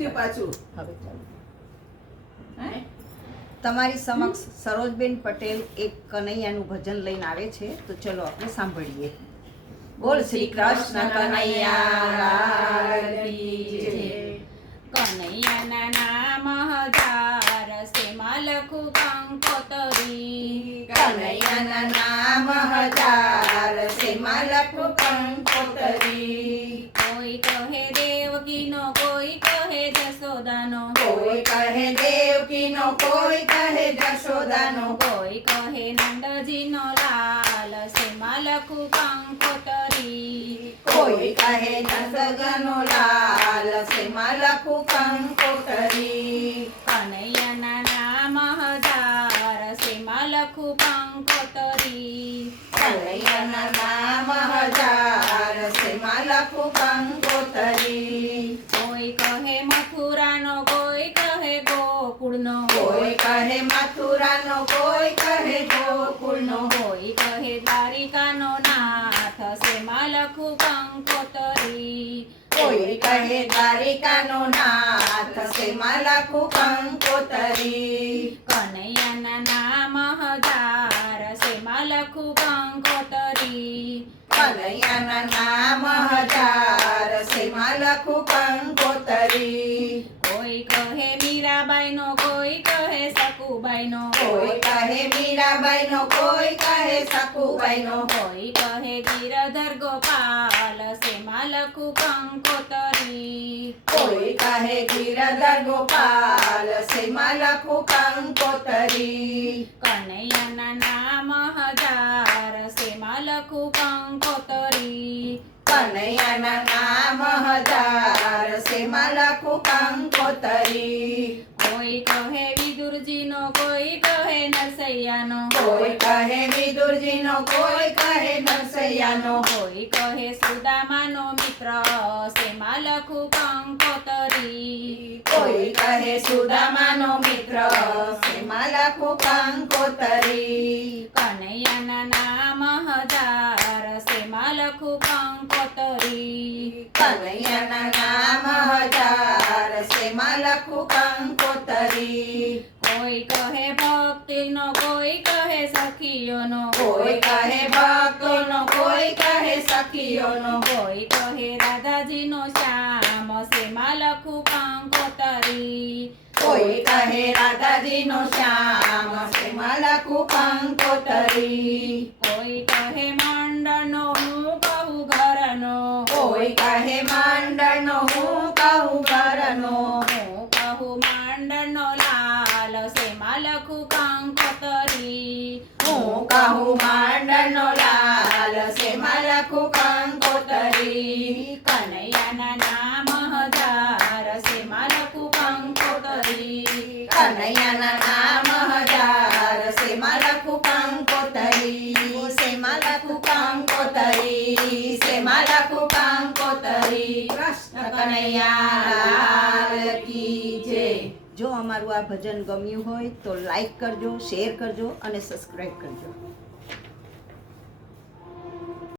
થયું પાછું? હવે ચાલો. તમારી સમક્ષ સરોજબેન પટેલ એક કનૈયાનું ભજન લઈને આવે છે, તો ચલો આપણે સાંભળીએ. બોલ શ્રી કૃષ્ણ કનૈયા લાલ કી જય. કનૈયાના નામ હજાર શેમાં લખું કંકોતરી. કનૈયાના નામ હજાર શેમાં લખું કંકોતરી. કોઈ કહે દેવકીનો, કોઈ કહે જશોદાનો, કોઈ કહે દેવકીનો, કોઈ કહે જશોદાનો, કોઈ કહે નંદજીનો લાલ શેમાં લખું કંકોતરી. કોઈ કહે નંદગનો લાલ શેમાં લખું કંકોતરી. કનૈયાના નામ હજાર શેમાં લખું કંકોતરી. કનૈયાના નામ હજાર શેમાં લખું કંકોતરી. કોઈ કહે મથુરાનો, કોઈ કહે ગોકુળનો, કોઈ કહે મથુરાનો, કોઈ કહે ગોકુળનો, કોઈ કહે દ્વારિકાનો નાથ શેમાં લખું કંકોતરી. કોઈ કહે દ્વારિકાનો નાથ શેમાં લખું કંકોતરી. કનૈયાના નામ હજાર શેમાં લખું કંકોતરી. કનૈયાના નામ હજાર શેમાં લખું કંકોતરી. કોઈ કહે મીરાબાઈનો, કોઈ કહે સકુબાઈનો, કોઈ કહે મીરાબાઈનો, કોઈ કહે સકુબાઈનો, કોઈ કહે ગિરધર ગોપાલ શેમાં લખું કંકોતરી. કોઈ કહે ગિરધર ગોપાલ શેમાં લખું કંકોતરી. કનૈયાના નામ હજાર શેમાં લખું કંકોતરી. કનૈયાના નામ હજાર શેમાં લખું કંકોતરી. કોઈ કહે વિદુરજીનો, કોઈ કહે નરસૈયાનો, કોઈ કહે વિદુરજીનો, કોઈ કહે નરસૈયાનો, કોઈ કહે સુદામાનો મિત્ર શેમાં લખું કંકોતરી. કોઈ કહે સુદામાનો મિત્ર શેમાં લખું કંકોતરી. કનૈયાના નામ હજાર શેમાં લખું કંકોતરી. કનૈયાના નામ હજાર શેમાં લખું કંકોતરી. કોઈ કહે ભક્તિનો, કોઈ કહે સખીઓનો, કોઈ કહે ભક્તોનો, કોઈ કહે સખીઓનો, કોઈ કહે રાધાજીનો શ્યામ શેમાં લખું કંકોતરી. કોઈ કહે રાધાજીનો શ્યામ શેમાં લખું કંકોતરી. કોઈ કહે મંડળનો, હું કહું ઘરનો, કોઈ કહે મંડળનો, હું કહું ઘરનો, હું કહું મંડળનો લાલ શેમાં લખું કંકોતરી. હું કહું મંડળનો લાલ શેમાં લખું કંકોતરી. કનૈયાના નામ હજાર શેમાં લખું કંકોતરી. કનૈયાના નામ હજાર શેમાં લખું કંકોતરી. શેમાં લખું કંકોતરી. શેમાં લખું કંકોતરી. કૃષ્ણ કનૈયા લાલ કી જય. જો અમારું આ ભજન ગમ્યું હોય તો લાઈક કરજો, શેર કરજો અને સબસ્ક્રાઈબ કરજો.